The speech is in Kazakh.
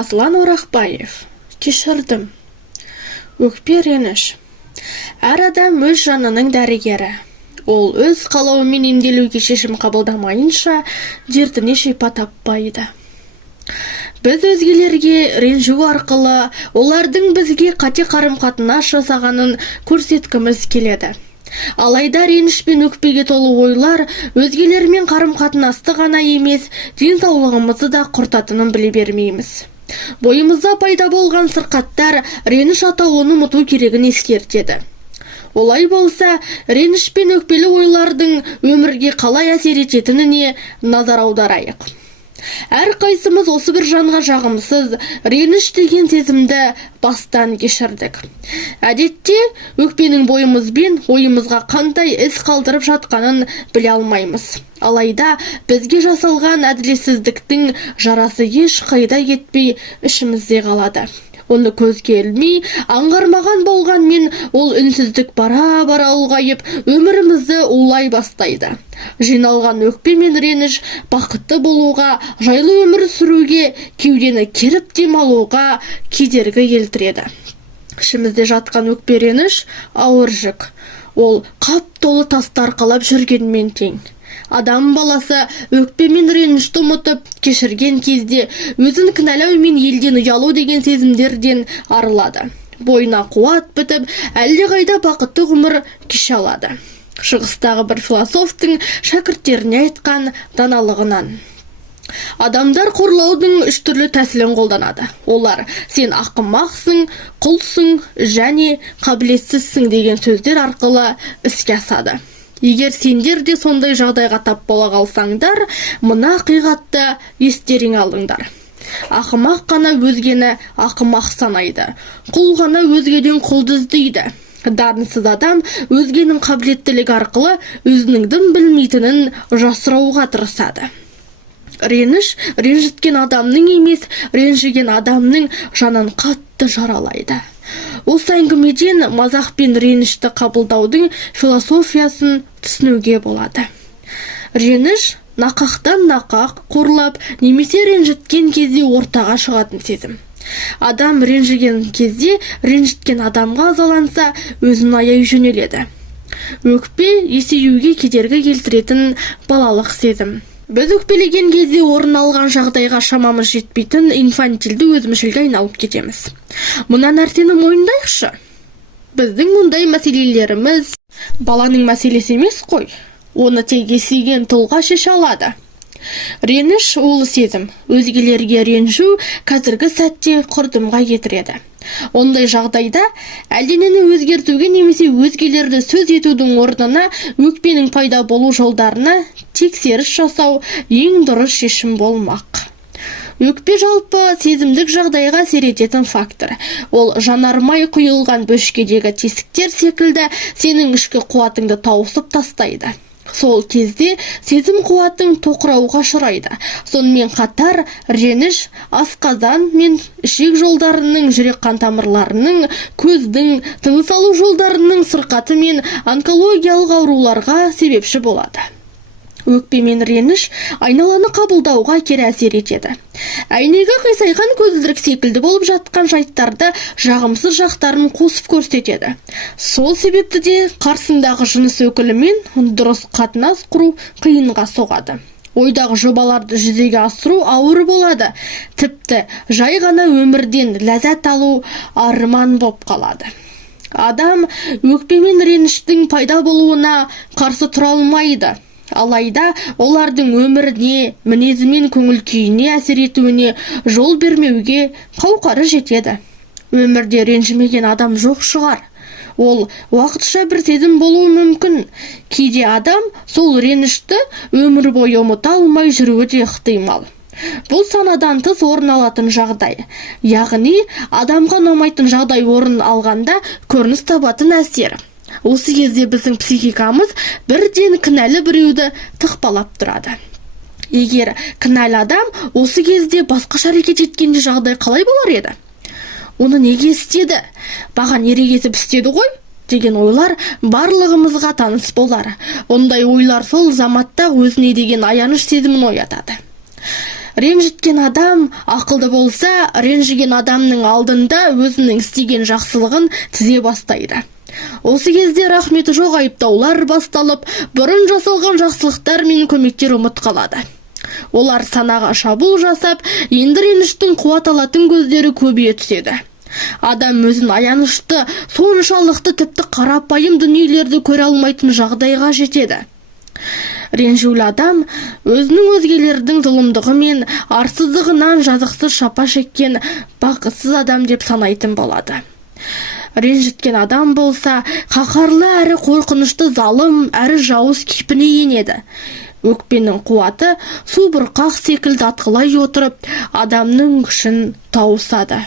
Аслан Орақбаев. Кешірдім. Өкпе реніш. Әр адам өз жанының дәрігері. Ол өз қалауымен емделуге шешім қабылдамайынша дертіне шипа таппайды. Біз өзгелерге ренжу арқылы олардың бізге қате қарым-қатынас жасағанын көрсеткіміз келеді. Алайда реніш пен өкпеге толы ойлар өзгелермен қарым-қатынасты ғана емес, денсаулығымызды да құртатынын біле бермейміз. Бойымызда пайда болған сырқаттар реніш атауын ұмыту керегін ескертеді. Олай болса, реніш пен өкпелі ойлардың өмірге қалай әсер ететініне назар аударайық. Әр қайсымыз осы бір жанға жағымсыз, реніш деген сезімді бастан кешірдік. Әдетте, өкпенің бойымызбен ойымызға қандай із қалдырып жатқанын біле алмаймыз. Алайда, бізге жасалған әділетсіздіктің жарасы еш қайда кетпей ішімізде қалады. Оны көзге ілмей, аңғармаған болғанмен ол үнсіздік бара-бара ұлғайып, өмірімізді улай бастайды. Жиналған өкпе мен реніш бақытты болуға, жайлы өмір сүруге, кеудені керіп демалуға кедергі келтіреді. Ішімізде жатқан өкпе реніш ауыр жүк. Ол қап толы тастар қалап жүргенмен тең. Адам баласы өкпе мен ренішті ұмытып кешірген кезде өзін кінәлау мен елден ұялу деген сезімдерден арылады. Бойына қуат бітіп, әлдеқайда бақытты ғұмыр кеше алады. Шығыстағы бір философтың шәкірттеріне айтқан даналығынан. Адамдар қорлаудың үш түрлі тәсілін қолданады. Олар сен ақымақсың, құлсың және қабілетсізсің деген сөздер арқылы іске асады. Егер сендер де сондай жағдайға тап бола қалсаңдар, мына ақиқатты естеріңе алыңдар. Ақымақ қана өзгені ақымақ санайды. Құл ғана өзгеден құлды іздейді. Дарынсыз адам өзгенің қабілеттілігі арқылы өзінің дым білмейтінін жасырауға тырысады. Реніш ренжіткен адамның емес, ренжіген адамның жанын қатты жаралайды. Осы әңгімеден мазақ пен ренішті қабылдаудың философиясын түсінуге болады. Реніш нақақтан нақақ қорлап, немесе ренжіткен кезде ортаға шығатын сезім. Адам ренжіген кезде ренжіткен адамға азаланса, өзін аяй жөнеледі. Өкпе есеюге кедергі келтіретін балалық сезім. Біз өкпелеген кезде орын алған жағдайға шамамыз жетпейтін инфантилді өзімшілге айналып кетеміз. Мұна нәрсені мойындайықшы. Біздің мұндай мәселелеріміз баланың мәселесі емес қой. Оны тек есейген тұлға шеше алады. Реніш ол сезім. Өзгелерге ренжу қазіргі сәтте құрдымға кетіреді. Ондай жағдайда әлденені өзгертуге немесе өзгелерді сөз етудің орнына өкпенің пайда болу жолдарына тексеріс жасау ең дұрыс шешім болмақ. Өкпе жалпы сезімдік жағдайға әсер ететін фактор. Ол жанармай құйылған бөшкедегі тесіктер секілді сенің ішкі қуатыңды тауысып тастайды. Сол кезде сезім қуатың тоқырауға ұшырайды. Сонымен қатар реніш асқазан мен ішек жолдарының, жүрек қан тамырларының, көздің, тыныс алу жолдарының сырқаты мен онкологиялық ауруларға себепші болады. Өкпе мен реніш айналаны қабылдауға кері әсер етеді. Әйнегі қисайған көзілдірік секілді болып жатқан жайттарды жағымсыз жақтарын қосып көрсетеді. Сол себепті де қарсындағы жыныс өкілімен дұрыс қатынас құру қиынға соғады. Ойдағы жобаларды жүзеге асыру ауыр болады. Тіпті жай ғана өмірден ләззат алу арман болып қалады. Адам өкпе мен реніштің пайда болуына қарсы тұра алмайды. Алайда олардың өміріне, мінезі мен көңіл күйіне әсер етуіне жол бермеуге қауқары жетеді. Өмірде ренжімеген адам жоқ шығар. Ол уақытша бір сезім болуы мүмкін. Кейде адам сол ренішті өмір бойы ұмыта алмай жүруі де ықтимал. Бұл санадан тыс орын алатын жағдай. Яғни, адамға ұнамайтын жағдай орын алғанда көрініс табатын әсер. Осы кезде біздің психикамыз бірден кінәлі біреуді тықпалап тұрады. Егер кінәлі адам осы кезде басқаша әрекет еткенде жағдай қалай болар еді? Оны неге істеді? Баған ерегесіп істеді ғой? деген ойлар барлығымызға таныс болар. Ондай ойлар сол заматта өзіне деген аяныш сезімін оятады. Ренжіткен адам ақылды болса, ренжіген адамның алдында өзінің істеген жақсылығын тізе бастайды. Осы кезде рахметі жоқ айыптаулар басталып, бұрын жасалған жақсылықтар мен көмектер ұмыт қалады. Олар санаға шабуыл жасап, енді реніштің қуат алатын көздері көбейе түседі. Адам өзін аянышты, соншалықты тіпті қарапайым дүниелерді көре алмайтын жағдайға жетеді. Ренжулі адам өзінің өзгелердің зұлымдығы мен арсыздығынан жазықсыз шапа шеккен бақытсыз адам деп санайтын болады. Ренжіткен адам болса, қаһарлы әрі қорқынышты залым әрі жауыз кейпіне енеді. Өкпенің қуаты су бұрқақ секілді атқылай отырып, адамның күшін тауысады.